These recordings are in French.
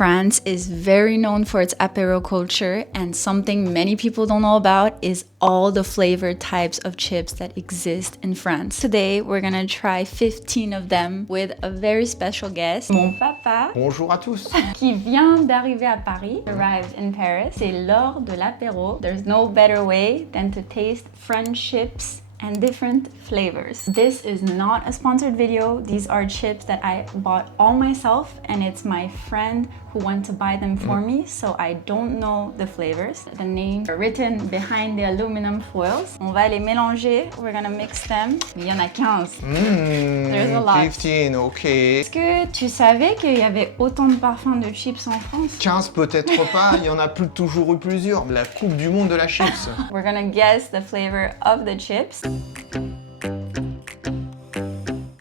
France is very known for its apéro culture, and something many people don't know about is all the flavored types of chips that exist in France. Today, we're gonna try 15 of them with a very special guest, mon papa. Bonjour à tous. Qui vient d'arriver à Paris, arrived in Paris. C'est l'heure de l'apéro. There's no better way than to taste French chips and different flavors. This is not a sponsored video. These are chips that I bought all myself, and it's my friend who went to buy them for me, so I don't know the flavors. The names are written behind the aluminum foils. On va les mélanger. We're gonna mix them. Il y en a 15. There's a lot. 15, ok. Est-ce que tu savais qu'il y avait autant de parfums de chips en France? 15 peut-être pas, il y en a toujours eu plusieurs. La coupe du monde de la chips. We're gonna guess the flavor of the chips.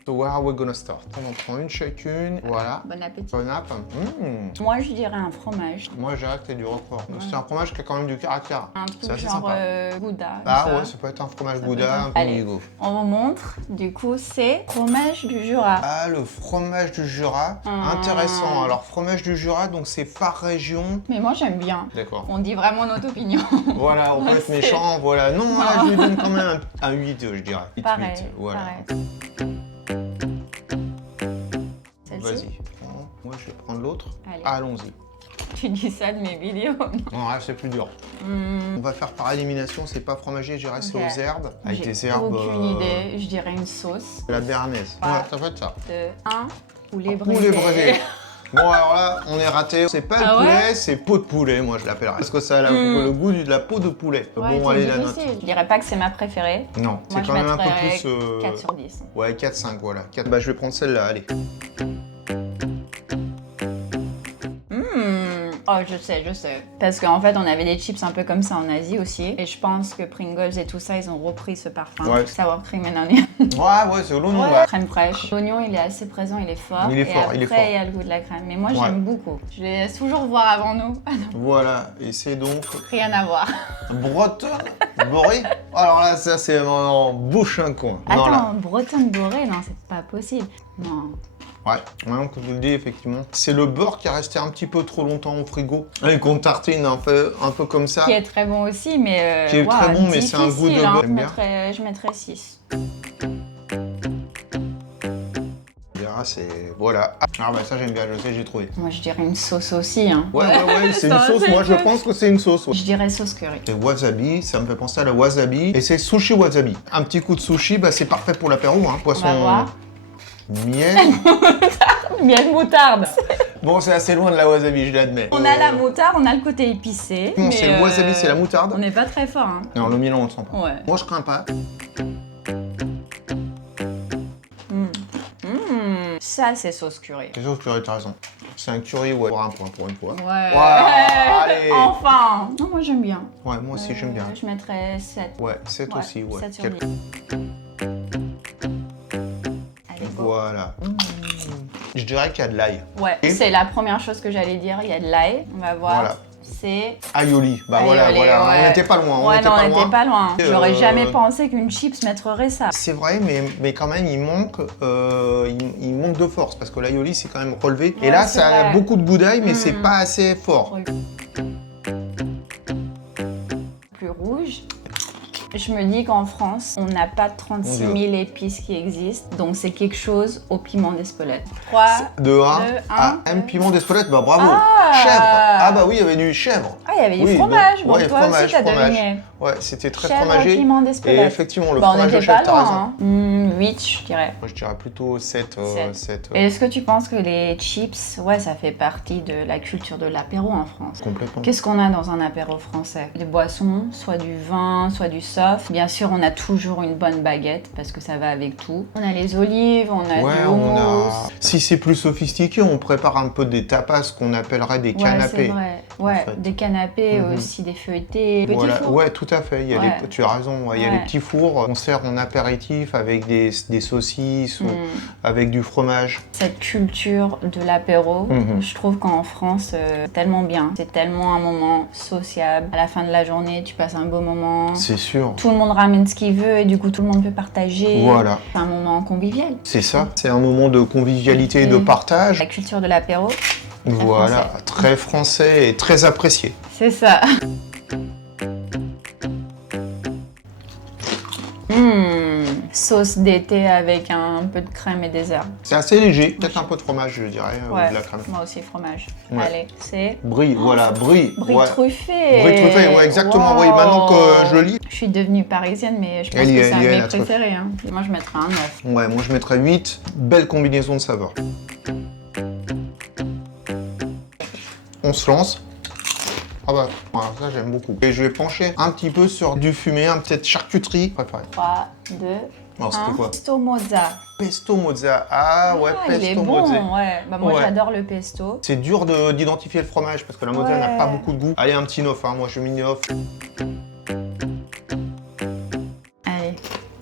So where are we gonna start? On en prend une chacune, voilà. Bon appétit. Bon app. Moi, je dirais un fromage. Moi, je dirais que c'est du roquefort. C'est un fromage qui a quand même du caractère. Un C'est truc assez genre sympa. Gouda. Ah ça. ouais, ça peut être un fromage Ça Gouda, peut un être- peu Allez. Migo. On vous montre. Du coup, c'est fromage du Jura. Ah, le fromage du Jura, intéressant. Alors, fromage du Jura, donc c'est par région. Mais moi, j'aime bien. D'accord. On dit vraiment notre opinion. Voilà, on peut être C'est- méchant, voilà. Non, là, je lui donne quand même un 8, je dirais. 8, Pareil. 8, voilà. Pareil. Celle-ci. Vas-y, prends. Moi, je vais prendre l'autre. Allez. Allons-y. Tu dis ça de mes vidéos. Non, là, c'est plus dur. On va faire par élimination, c'est pas fromager, je dirais c'est Ok. aux herbes. Avec J'ai des herbes. aucune idée. Je dirais une sauce. La béarnaise. Ouais. Ouais, ça fait ça. De 1 poulet brisé. Poulet braisé. Bon, alors là, on est raté. C'est pas Ah le poulet, ouais c'est peau de poulet, moi je l'appellerais. Parce que ça a le goût de la peau de poulet. Ouais, Bon, c'est allez, la note. difficile. Je dirais pas que c'est ma préférée. Non, Moi, c'est je quand même un peu mettrais plus. 4 sur 10. Ouais, 4-5, voilà. 4. Bah, je vais prendre celle-là, allez. Oh, je sais. Parce qu'en fait, on avait des chips un peu comme ça en Asie aussi. Et je pense que Pringles et tout ça, ils ont repris ce parfum. Ouais. Sour cream and onion. Ouais, c'est l'oignon, Ouais. ouais. Crème fraîche. L'oignon, il est assez présent, il est fort. Il est et fort, après, il est fort. il y a le goût de la crème. Mais moi, Ouais. j'aime beaucoup. Je les laisse toujours voir avant nous. Voilà, et c'est donc Rien à voir. bretonne borée. Alors là, ça c'est en bouche un coin. Non, là. Attends, bretonne dorée, non, c'est pas possible. Non. Ouais, maintenant que tu le dis, effectivement. C'est le beurre qui est resté un petit peu trop longtemps au frigo. Et qu'on tartine un peu comme ça. Qui est très bon aussi, mais. Qui est très bon, mais c'est un goût de difficile, hein. beurre. Je J'aime bien. je mettrais 6. On verra, c'est... Voilà. Ah bah ça j'aime bien, je sais, j'ai trouvé. Moi, je dirais une sauce aussi. Hein. Ouais, c'est une Ça, sauce. c'est Moi, je que- pense que c'est une sauce. Ouais. Je dirais sauce curry. C'est wasabi, ça me fait penser à la wasabi. Et c'est sushi wasabi. Un petit coup de sushi, bah c'est parfait pour l'apéro, hein. Poisson... On va voir. Miel. Miel moutarde. Bon, c'est assez loin de la wasabi, je l'admets. On a la moutarde, on a le côté épicé. Non, mais, c'est le wasabi, c'est la moutarde. On n'est pas très fort. Hein. Non, le miel, on le sent pas. Ouais. Moi, je crains pas. Ça, c'est sauce curry. C'est sûr que tu as raison. C'est un curry, ouais, pour un point, pour une fois. Ouais. Allez. Enfin. Non, moi, j'aime bien. Ouais, moi aussi, j'aime bien. Je mettrais 7. Ouais, 7 Ouais, aussi, ouais. 7 sur Quel- 10. Allez, go. Voilà. Je dirais qu'il y a de l'ail. Ouais, Et c'est la première chose que j'allais dire. Il y a de l'ail. On va voir. Voilà. C'est. Aioli. Bah Aioli, voilà. ouais. On n'était pas loin. Ouais, non, on n'était pas loin. Euh, J'aurais jamais pensé qu'une chips mettrait ça. C'est vrai, mais quand même, il manque de force parce que l'aioli, c'est quand même relevé. Ouais, Et là, c'est ça a vrai. beaucoup de goût d'ail, mais c'est pas assez fort. Plus rouge. Je me dis qu'en France, on n'a pas 36 000 épices qui existent, donc c'est quelque chose au piment d'Espelette. 3, De 1 Deux, à un, M piment d'Espelette, bah bravo. Ah. Chèvre. Ah bah oui, il y avait du chèvre. Ah, il y avait du Oui, fromage. donc- Bon, ouais, toi fromage, aussi, t'as fromage. deviné. Ouais, c'était très Chèvre, fromagé. piment Et d'Espelette. effectivement, le Bah, on fromage de n'était chèvre, pas t'as loin. raison. Hein. 8, je dirais. Moi, je dirais plutôt 7. Et est-ce que tu penses que les chips, ouais, ça fait partie de la culture de l'apéro en France? Complètement. Qu'est-ce qu'on a dans un apéro français? Des boissons, soit du vin, soit du soft. Bien sûr, on a toujours une bonne baguette parce que ça va avec tout. On a les olives, on a Ouais, du on hummus. a... Si c'est plus sophistiqué, on prépare un peu des tapas qu'on appellerait des Ouais, c'est canapés. vrai. Ouais, fait. des canapés Mhm. aussi, des feuilletés. Petits Voilà. fours. Ouais, tout à fait. Il y a Ouais. tu as raison. Il y a Ouais. les petits fours. On sert en apéritif avec des saucisses ou Mm. avec du fromage. Cette culture de l'apéro, Mhm. je trouve qu'en France, c'est tellement bien. C'est tellement un moment sociable. À la fin de la journée, tu passes un beau moment. C'est sûr. Tout le monde ramène ce qu'il veut et du coup, tout le monde peut partager. Voilà. C'est un moment convivial. C'est ça. C'est un moment de convivialité et de Mhm. partage. La culture de l'apéro, Voilà, français. très français et très apprécié. C'est ça. Sauce d'été avec un peu de crème et des herbes. C'est assez léger, peut-être un peu de fromage, je dirais, ou Ouais, de la crème. moi aussi fromage. Ouais. Allez, c'est Brie, voilà, brie. brie Ouais. truffée. Brie truffée, ouais, exactement, oui, maintenant que je le lis. Je suis devenue parisienne, mais je pense Elle y que est, c'est un elle y de est, mes la truffe. préférés. Hein. Moi, je mettrais un 9. Ouais, moi je mettrais 8. Belle combinaison de saveurs. On se lance. Ah bah, voilà, ça j'aime beaucoup. Et je vais pencher un petit peu sur du fumé, un petit charcuterie préparée. 3, 2, Non, c'était 1. quoi? Pesto mozza. Pesto mozza. Ah ouais, Il est pesto bon, mozza. ouais. Bah, moi, Ouais. j'adore le pesto. C'est dur d'identifier le fromage parce que la mozza Ouais. n'a pas beaucoup de goût. Allez, un petit 9, hein. Moi je mets 9. Allez,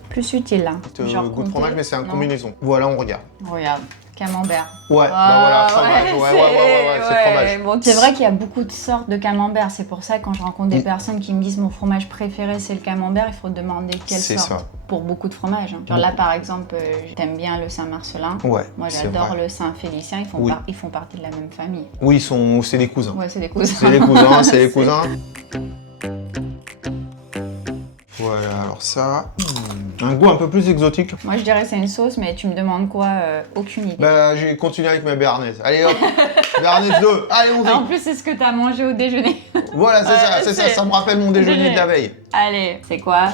plus utile, là. Genre Goût de fromage, mais c'est une non. combinaison. Voilà, on regarde. Regarde, camembert. Ouais, bah voilà, fromage. Ouais, c'est fromage. Bon, c'est vrai qu'il y a beaucoup de sortes de camembert. C'est pour ça que quand je rencontre des personnes qui me disent mon fromage préféré c'est le camembert, il faut demander quelle C'est sorte. ça. Pour beaucoup de fromages. Hein. Genre là par exemple, j'aime bien le Saint-Marcelin. Ouais, Moi c'est j'adore vrai. le Saint-Félicien. Ils font, Oui. ils font partie de la même famille. Oui, c'est des cousins. Ouais, c'est des cousins. C'est les cousins, c'est les cousins. Voilà, alors ça, un goût un peu plus exotique. Moi je dirais c'est une sauce, mais tu me demandes quoi aucune idée. Bah, j'ai continué avec ma béarnaise. Allez hop, béarnaise 2, allez En on plus c'est ce que t'as mangé au déjeuner. Voilà, c'est ça, ça me rappelle mon déjeuner de la veille. Allez, c'est quoi?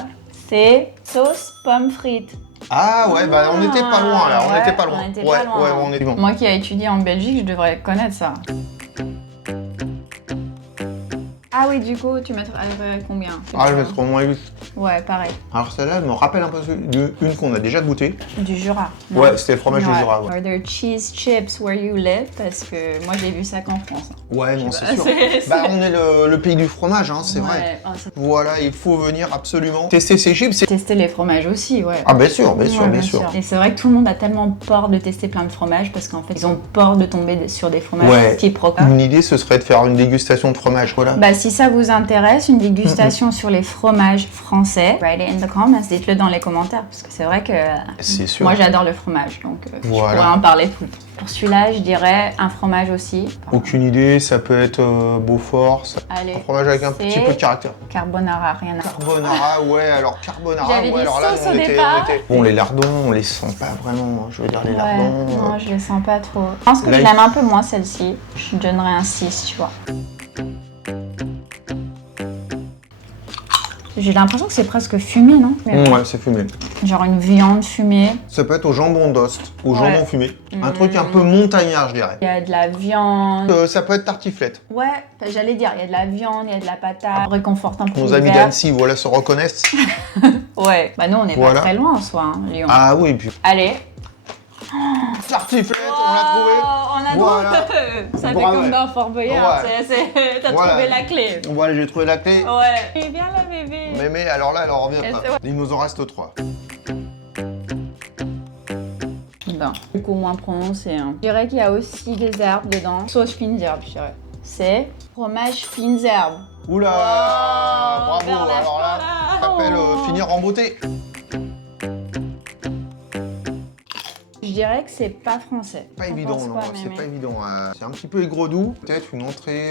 C'est sauce pommes frites. Ah ouais, bah on était pas loin là, on Ouais, était pas loin. on était Ouais, pas loin. ouais, on est bon. Moi qui ai étudié en Belgique, je devrais connaître ça. Ah oui, du coup, tu mettrais combien? Ah, je vais mettre au moins 8. Ouais, pareil. Alors celle-là, elle me rappelle un peu une qu'on a déjà goûtée. Du Jura. Non. Ouais, c'était le fromage du Jura. Ouais, Are there cheese chips where you live? Parce que moi, j'ai vu ça qu'en France. ouais non, c'est Bah, sûr. c'est- Bah, on est le pays du fromage, hein, c'est vrai. Ouais, oh, ça- Voilà, il faut venir absolument tester ces chips. Tester les fromages aussi, ouais. Ah, bien sûr, bien sûr, Ouais, bien sûr. Et c'est vrai que tout le monde a tellement peur de tester plein de fromages parce qu'en fait, ils ont peur de tomber sur des fromages Ouais. type Roca. Une idée, ce serait de faire une dégustation de fromage, voilà. Bah, si ça vous intéresse, une dégustation sur les fromages français, write it in the comments, dites-le dans les commentaires, parce que c'est vrai que C'est sûr. moi j'adore le fromage, donc je Voilà. pourrais en parler tout le temps. Pour celui-là, je dirais un fromage aussi. Aucune idée, ça peut être Beaufort, Allez, un fromage avec un c'est petit peu de caractère. carbonara, rien à voir. Carbonara, ouais, alors carbonara, J'avais ouais, dit alors là, sauce on au était, départ. Bon, les lardons, on les sent pas vraiment, je veux dire, les Ouais, lardons. non, je les sens pas trop. Je pense que Là, je il- l'aime un peu moins celle-ci. Je donnerais un 6, tu vois. J'ai l'impression que c'est presque fumé, non? Ouais, c'est fumé. Genre une viande fumée. Ça peut être au jambon d'ost, au Ouais. jambon fumé. Un truc un peu montagnard, je dirais. Il y a de la viande. Ça peut être tartiflette. Ouais, j'allais dire, il y a de la viande, il y a de la patate, réconfortant pour Nos amis l'hiver. d'Annecy, voilà, se reconnaissent. Ouais, bah nous on est Voilà. pas très loin en soi, hein, Lyon. Ah oui, puis Allez. tartiflette, on l'a trouvé. On a Voilà. trouvé. Ça Bravo. fait comme dans Fort Boyard. Ouais. T'as Voilà. trouvé la clé. Voilà, j'ai trouvé la clé. Ouais. Et bien la bébé. Mais alors là, elle en revient Et pas. c'est- ouais. Il nous en reste 3. Bon, beaucoup moins prononcé. Hein. Je dirais qu'il y a aussi des herbes dedans. Sauce fines herbes, je dirais. C'est fromage fines herbes. Oula, bravo. vers la Alors là, fin, ça s'appelle là. finir en beauté. Je dirais que c'est pas français. Pas T'en évident, penses non, quoi, c'est Mémé pas évident. C'est un petit peu aigre-doux. Peut-être une entrée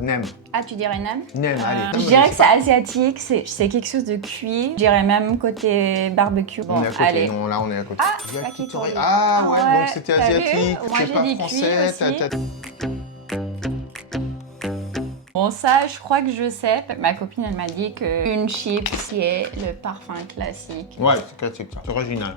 nem. Ah, tu dirais nem? Nem, allez. Je dirais que c'est asiatique, c'est quelque chose de cuit. Je dirais même côté barbecue. Bon, On est à côté, allez. non, là on est à côté. Ah, Yakitori. yakitori. Ah ouais, Ouais, donc c'était t'as vu? asiatique, Moi, c'est j'ai pas dit français. cuit aussi. Bon, ça, je crois que je sais. Ma copine, elle m'a dit qu'une chips, c'est le parfum classique. Ouais, c'est classique, c'est original.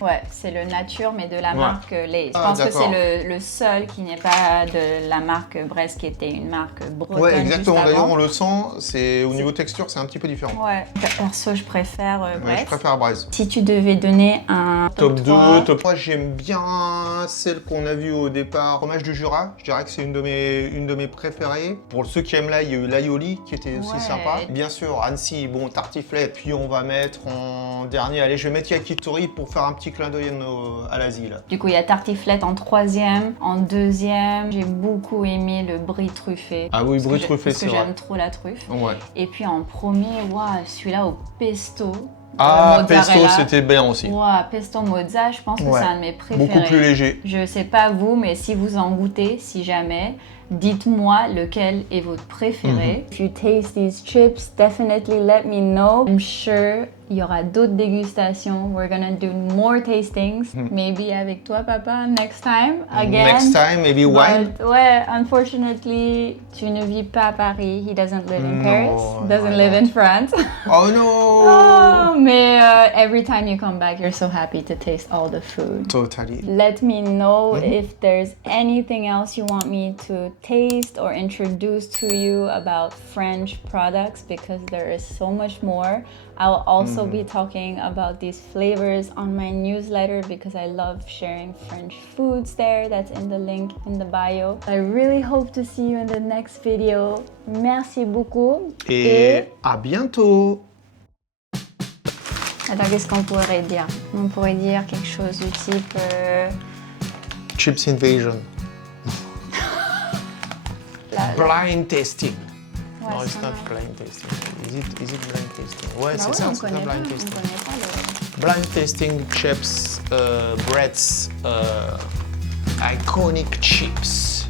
Ouais, c'est le nature, mais de la Ouais. marque Lay's. Je Ah, pense que d'accord. c'est le seul qui n'est pas de la marque Brest, qui était une marque bretonne. Ouais, exactement. juste D'ailleurs, avant. on le sent, c'est au niveau texture, c'est un petit peu différent. Ouais. Perso, je préfère Ouais, Brest. je préfère Braise. Si tu devais donner un Top 3, 2, top 3, j'aime bien celle qu'on a vue au départ, fromage du Jura. Je dirais que c'est une de mes préférées. Pour ceux qui aiment l'ail, il y a eu l'aioli qui était aussi Ouais. sympa. Bien sûr, Annecy, bon, tartiflette. Puis on va mettre en dernier, allez, je vais mettre yakitori pour faire un petit clin d'œil à l'Asie là. Du coup, il y a tartiflette en troisième. En deuxième, j'ai beaucoup aimé le brie truffé. Ah oui, brie truffé, c'est vrai. Parce que j'aime trop la truffe. Ouais. Et puis en premier, celui-là au pesto. Ah, pesto, c'était bien aussi. Pesto mozza, je pense que c'est un de mes préférés. Beaucoup plus léger. Je sais pas vous, mais si vous en goûtez, si jamais, dites-moi lequel est votre préféré. If you taste these chips, definitely let me know. I'm sure il y aura d'autres dégustations. We're gonna do more tastings. Maybe avec toi, papa, next time, again. Next time, maybe wine. But, ouais, unfortunately, tu ne vis pas à Paris. He doesn't live in Paris. Doesn't live in France. Oh no! Oh, mais every time you come back, you're so happy to taste all the food. Totally. Let me know if there's anything else you want me to taste or introduce to you about French products, because there is so much more. I'll also be talking about these flavors on my newsletter because I love sharing French foods there. That's in the link in the bio. I really hope to see you in the next video. Merci beaucoup. Et à bientôt. Attends, qu'est-ce qu'on pourrait dire? On pourrait dire quelque chose du type... Chips Invasion. Blind tasting. Ouais, No, it's not blind tasting. Is it blind tasting? Ouais, c'est ça, c'est blind tasting. Blind tasting chips, breads, iconic chips.